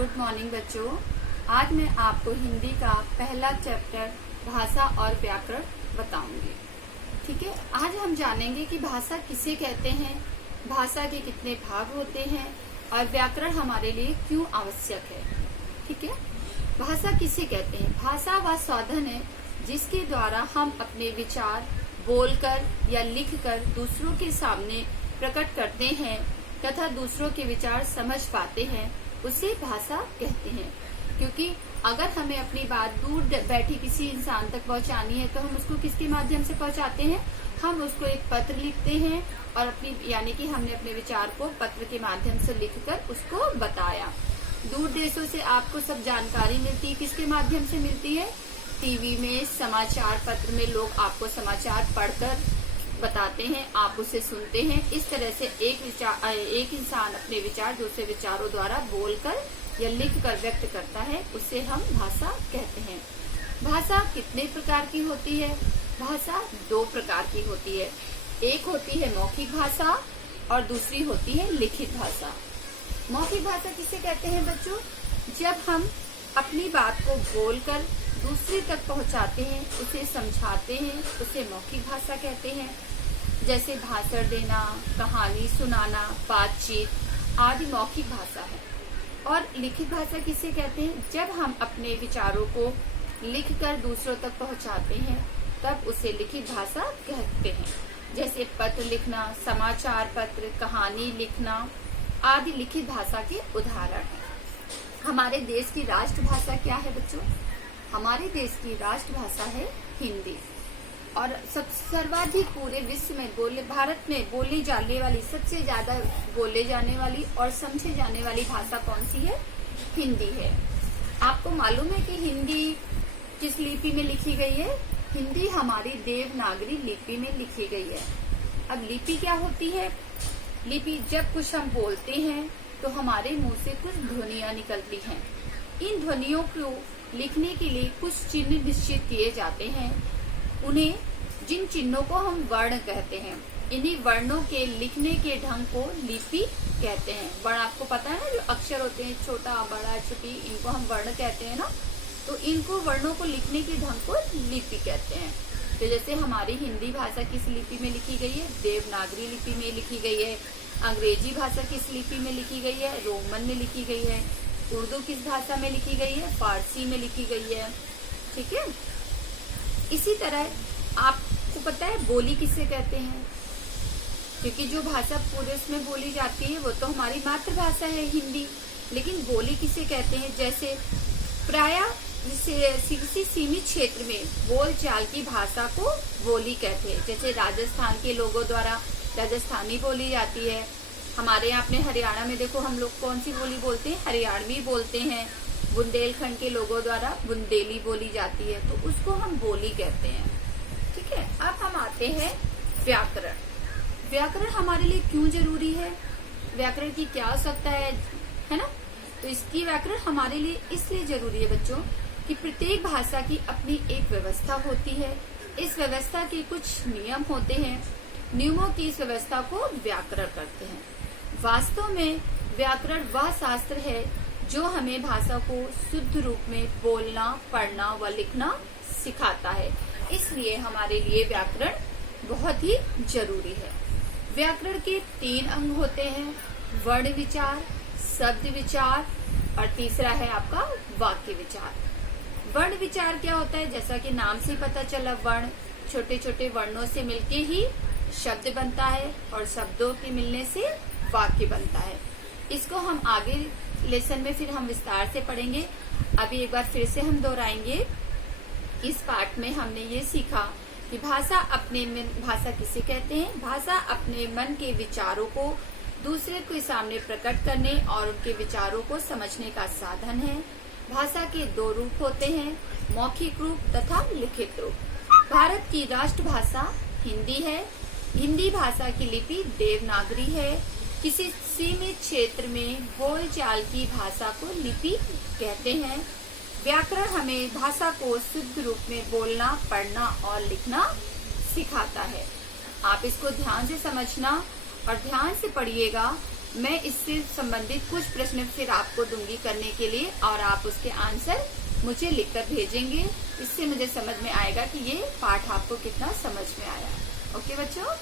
Good morning बच्चों। आज मैं आपको हिंदी का पहला चैप्टर भाषा और व्याकरण बताऊंगी। ठीक है, आज हम जानेंगे कि भाषा किसे कहते हैं, भाषा के कितने भाग होते हैं और व्याकरण हमारे लिए क्यों आवश्यक है। ठीक है, भाषा किसे कहते हैं? भाषा वह साधन है जिसके द्वारा हम अपने विचार बोलकर या लिखकर दूसरों के सामने प्रकट करते हैं तथा दूसरों के विचार समझ पाते हैं, उसे भाषा कहते हैं। क्योंकि अगर हमें अपनी बात दूर बैठी किसी इंसान तक पहुंचानी है तो हम उसको किसके माध्यम से पहुंचाते हैं? हम उसको एक पत्र लिखते हैं और अपनी यानी कि हमने अपने विचार को पत्र के माध्यम से लिखकर उसको बताया। दूर देशों से आपको सब जानकारी मिलती है, किसके माध्यम से मिलती है? टीवी में, समाचार पत्र में लोग आपको समाचार पढ़कर बताते हैं, आप उसे सुनते हैं। इस तरह से एक इंसान अपने विचार दूसरे विचारों द्वारा बोलकर या लिखकर व्यक्त करता है, उसे हम भाषा कहते हैं। भाषा कितने प्रकार की होती है? भाषा दो प्रकार की होती है। एक होती है मौखिक भाषा और दूसरी होती है लिखित भाषा। मौखिक भाषा किसे कहते हैं बच्चों? जब हम अपनी बात को बोलकर दूसरे तक पहुंचाते हैं, उसे समझाते हैं, उसे मौखिक भाषा कहते हैं। जैसे भाषण देना, कहानी सुनाना, बातचीत आदि मौखिक भाषा है। और लिखित भाषा किसे कहते हैं? जब हम अपने विचारों को लिखकर दूसरों तक पहुंचाते हैं तब उसे लिखित भाषा कहते हैं। जैसे पत्र लिखना, समाचार पत्र, कहानी लिखना आदि लिखित भाषा के उदाहरण हैं। हमारे देश की राष्ट्रभाषा क्या है बच्चों? हमारे देश की राष्ट्रभाषा है हिंदी। और सर्वाधिक पूरे विश्व में भारत में बोली जाने वाली, सबसे ज्यादा बोले जाने वाली और समझे जाने वाली भाषा कौन सी है? हिंदी है। आपको मालूम है कि हिंदी किस लिपि में लिखी गई है? हिंदी हमारी देवनागरी लिपि में लिखी गई है। अब लिपि क्या होती है? लिपि जब कुछ हम बोलते हैं तो हमारे मुंह से कुछ ध्वनियां निकलती हैं। इन ध्वनियों को लिखने के लिए कुछ चिन्ह निश्चित किए जाते हैं। उन्हें जिन चिन्हों को हम वर्ण कहते हैं, इन्हीं वर्णों के लिखने के ढंग को लिपि कहते हैं। वर्ण आपको पता है ना, जो अक्षर होते हैं, छोटा बड़ा छोटी, इनको हम वर्ण कहते हैं ना। तो इनको वर्णों को लिखने के ढंग को लिपि कहते हैं। तो जैसे हमारी हिंदी भाषा किस लिपि में लिखी गई है? देवनागरी लिपि में लिखी गई है। अंग्रेजी भाषा किस लिपि में लिखी गई है? रोमन में लिखी गई है। उर्दू किस भाषा में लिखी गई है? फारसी में लिखी गई है। ठीक है, इसी तरह आपको पता है बोली किसे कहते हैं? क्योंकि जो भाषा पूरे उसमें बोली जाती है वो तो हमारी मातृभाषा है हिंदी, लेकिन बोली किसे कहते हैं? जैसे प्राय किसी सीमित क्षेत्र में बोलचाल की भाषा को बोली कहते हैं। जैसे राजस्थान के लोगों द्वारा राजस्थानी बोली जाती है। हमारे यहाँ अपने हरियाणा में देखो, हम लोग कौन सी बोली बोलते हैं? हरियाणवी बोलते हैं। बुंदेलखंड के लोगों द्वारा बुंदेली बोली जाती है, तो उसको हम बोली कहते हैं। ठीक है, अब हम आते हैं व्याकरण। व्याकरण हमारे लिए क्यों जरूरी है? व्याकरण की क्या आवश्यकता है ना? तो इसकी व्याकरण हमारे लिए इसलिए जरूरी है बच्चों कि प्रत्येक भाषा की अपनी एक व्यवस्था होती है। इस व्यवस्था के कुछ नियम होते हैं। नियमों की इस व्यवस्था को व्याकरण करते हैं। वास्तव में व्याकरण वह शास्त्र है जो हमें भाषा को शुद्ध रूप में बोलना, पढ़ना व लिखना सिखाता है। इसलिए हमारे लिए व्याकरण बहुत ही जरूरी है। व्याकरण के 3 अंग होते हैं: वर्ण विचार, शब्द विचार और तीसरा है आपका वाक्य विचार। वर्ण विचार क्या होता है? जैसा कि नाम से पता चला, वर्ण छोटे छोटे वर्णों से मिलके ही शब्द बनता है और शब्दों के मिलने से वाक्य बनता है। इसको हम आगे लेसन में फिर हम विस्तार से पढ़ेंगे। अभी एक बार फिर से हम दोहराएंगे। इस पाठ में हमने ये सीखा कि भाषा किसे कहते हैं? भाषा अपने मन के विचारों को दूसरे के सामने प्रकट करने और उनके विचारों को समझने का साधन है। भाषा के 2 रूप होते हैं, मौखिक रूप तथा लिखित रूप। भारत की राष्ट्रभाषा हिंदी है। हिंदी भाषा की लिपि देवनागरी है। किसी सीमित क्षेत्र में बोलचाल की भाषा को लिपि कहते हैं। व्याकरण हमें भाषा को शुद्ध रूप में बोलना, पढ़ना और लिखना सिखाता है। आप इसको ध्यान से समझना और ध्यान से पढ़िएगा मैं इससे संबंधित कुछ प्रश्न फिर आपको दूंगी करने के लिए, और आप उसके आंसर मुझे लिखकर भेजेंगे। इससे मुझे समझ में आएगा कि ये पाठ आपको कितना समझ में आया। ओके बच्चों।